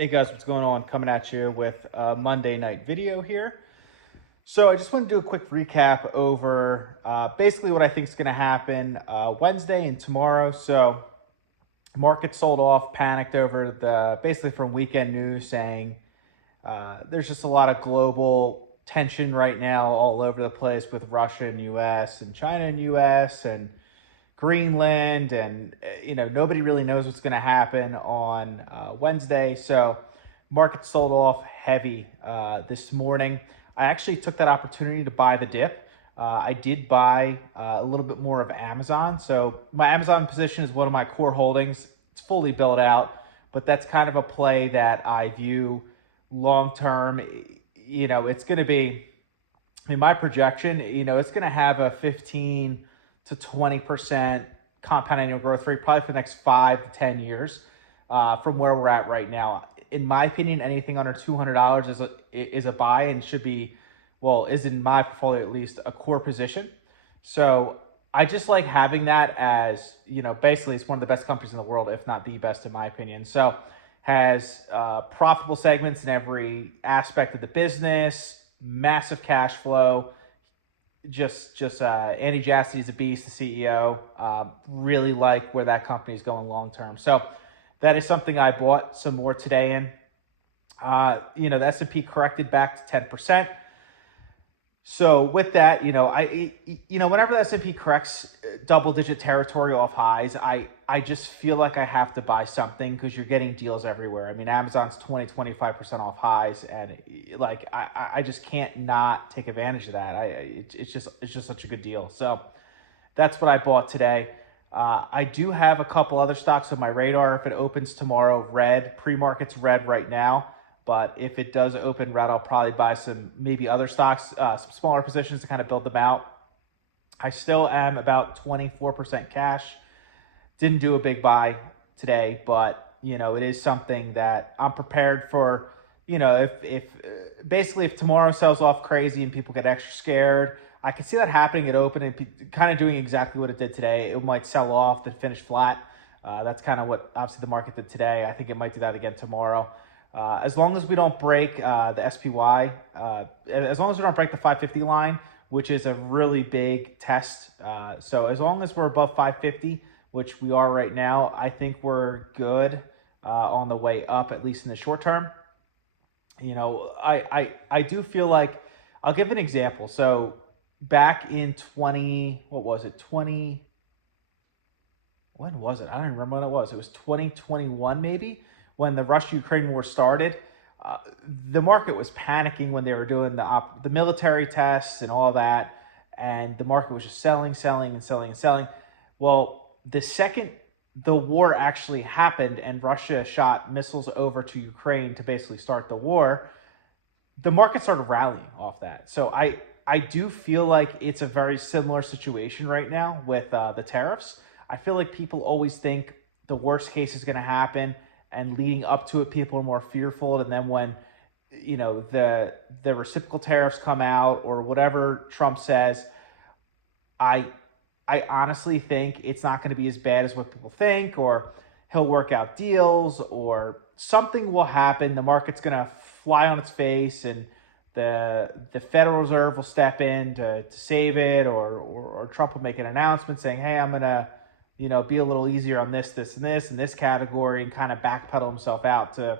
Hey guys, what's going on? Coming at you with a Monday night video here. So I just want to do a quick recap over basically what I think is going to happen Wednesday and tomorrow. So market sold off, panicked over the basically from weekend news saying there's just a lot of global tension right now all over the place with Russia and U.S. and China and U.S. and Greenland, and nobody really knows what's going to happen on Wednesday. So, market sold off heavy this morning. I actually took that opportunity to buy the dip. I did buy a little bit more of Amazon. So, my Amazon position is one of my core holdings. It's fully built out, but that's kind of a play that I view long term. It's going to be in my projection. It's going to have a 15 to 20% compound annual growth rate, probably for the next 5 to 10 years, from where we're at right now. In my opinion, anything under $200 is a buy and should be, well, is in my portfolio at least a core position. So I just like having that as, basically it's one of the best companies in the world, if not the best in my opinion. So has profitable segments in every aspect of the business, massive cash flow. Just Andy Jassy is a beast, the CEO. Really like where that company is going long term. So that is something I bought some more today in. The S&P corrected back to 10%. So with that, whenever the S&P corrects double-digit territory off highs, I just feel like I have to buy something because you're getting deals everywhere. I mean, Amazon's 25% off highs, and I just can't not take advantage of that. It's just such a good deal. So that's what I bought today. I do have a couple other stocks on my radar. If it opens tomorrow, red. Pre-market's red right now. But if it does open red, I'll probably buy some maybe other stocks, some smaller positions to kind of build them out. I still am about 24% cash. Didn't do a big buy today, but it is something that I'm prepared for. If tomorrow sells off crazy and people get extra scared, I can see that happening at open and kind of doing exactly what it did today. It might sell off, then finish flat. That's kind of what obviously the market did today. I think it might do that again tomorrow. As long as we don't break the SPY, as long as we don't break the 550 line, which is a really big test. So as long as we're above 550, which we are right now, I think we're good on the way up, at least in the short term. I do feel like, I'll give an example. So back in what was it? When was it? I don't remember when it was. It was 2021 maybe, when the Russia-Ukraine war started. The market was panicking when they were doing the military tests and all that, and the market was just selling. Well, the second the war actually happened and Russia shot missiles over to Ukraine to basically start the war, the market started rallying off that. So I do feel like it's a very similar situation right now with the tariffs. I feel like people always think the worst case is going to happen, and leading up to it, people are more fearful. And then when the reciprocal tariffs come out or whatever Trump says, I honestly think it's not going to be as bad as what people think, or he'll work out deals, or something will happen. The market's going to fly on its face, and the Federal Reserve will step in to save it, or Trump will make an announcement saying, hey, I'm going to be a little easier on this, and this category, and kind of backpedal himself out to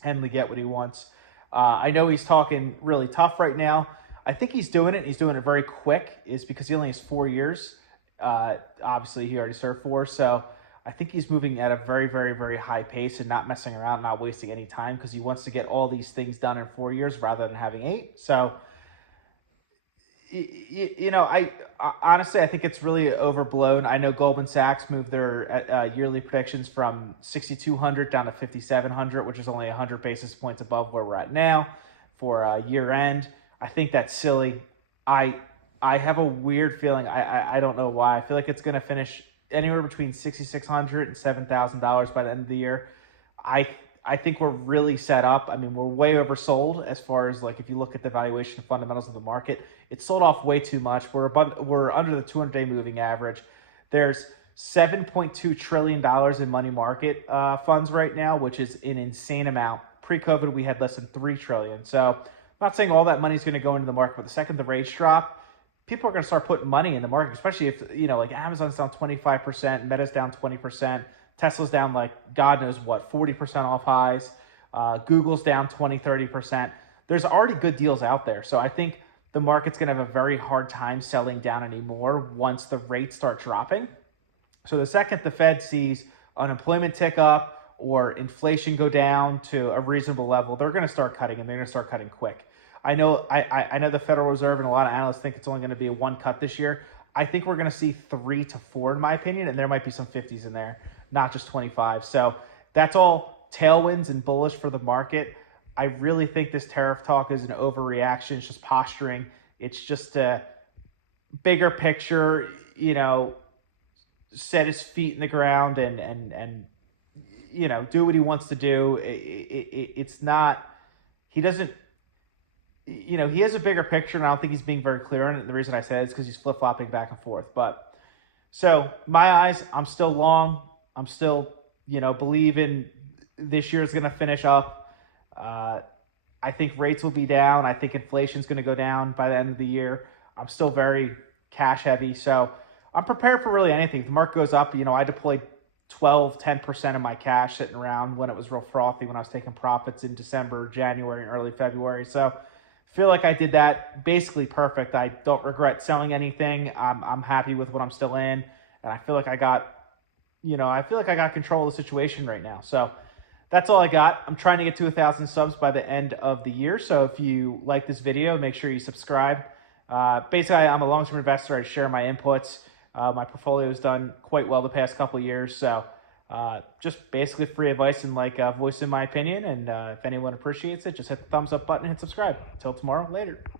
Henley get what he wants. I know he's talking really tough right now. I think he's doing it. And he's doing it very quick. Is because he only has 4 years. Obviously, he already served 4, so I think he's moving at a very, very, very high pace and not messing around, not wasting any time, because he wants to get all these things done in 4 years rather than having 8. So, I honestly, I think it's really overblown. I know Goldman Sachs moved their yearly predictions from 6,200 down to 5,700, which is only 100 basis points above where we're at now for year end. I think that's silly. I have a weird feeling. I don't know why. I feel like it's going to finish anywhere between $6,600 and $7,000 by the end of the year. I think we're really set up. I mean, we're way oversold as far as, like, if you look at the valuation fundamentals of the market, it's sold off way too much. We're under the 200-day moving average. There's $7.2 trillion in money market funds right now, which is an insane amount. Pre-COVID, we had less than 3 trillion. So I'm not saying all that money is going to go into the market, but the second the rates drop, people are going to start putting money in the market, especially if, like Amazon's down 25%, Meta's down 20%, Tesla's down like God knows what, 40% off highs, Google's down 20, 30%. There's already good deals out there. So I think the market's going to have a very hard time selling down anymore once the rates start dropping. So the second the Fed sees unemployment tick up or inflation go down to a reasonable level, they're going to start cutting, and they're going to start cutting quick. I know the Federal Reserve and a lot of analysts think it's only going to be a one cut this year. I think we're going to see 3 to 4 in my opinion, and there might be some 50s in there, not just 25. So that's all tailwinds and bullish for the market. I really think this tariff talk is an overreaction. It's just posturing. It's just a bigger picture, set his feet in the ground and do what he wants to do. It's not, he doesn't, he has a bigger picture, and I don't think he's being very clear on it. The reason I say it is because he's flip-flopping back and forth. But so my eyes, I'm still long. I'm still, believe in this year is going to finish up. I think rates will be down. I think inflation's going to go down by the end of the year. I'm still very cash heavy. So I'm prepared for really anything. If the market goes up, I deployed 10% of my cash sitting around when it was real frothy, when I was taking profits in December, January, and early February. So I feel like I did that basically perfect. I don't regret selling anything. I'm happy with what I'm still in. And I feel like I got control of the situation right now. So that's all I got. I'm trying to get to 1,000 subs by the end of the year. So if you like this video, make sure you subscribe. Basically, I'm a long-term investor. I share my inputs. My portfolio has done quite well the past couple of years. So just basically free advice and voicing my opinion. And if anyone appreciates it, just hit the thumbs up button and hit subscribe. Until tomorrow, later.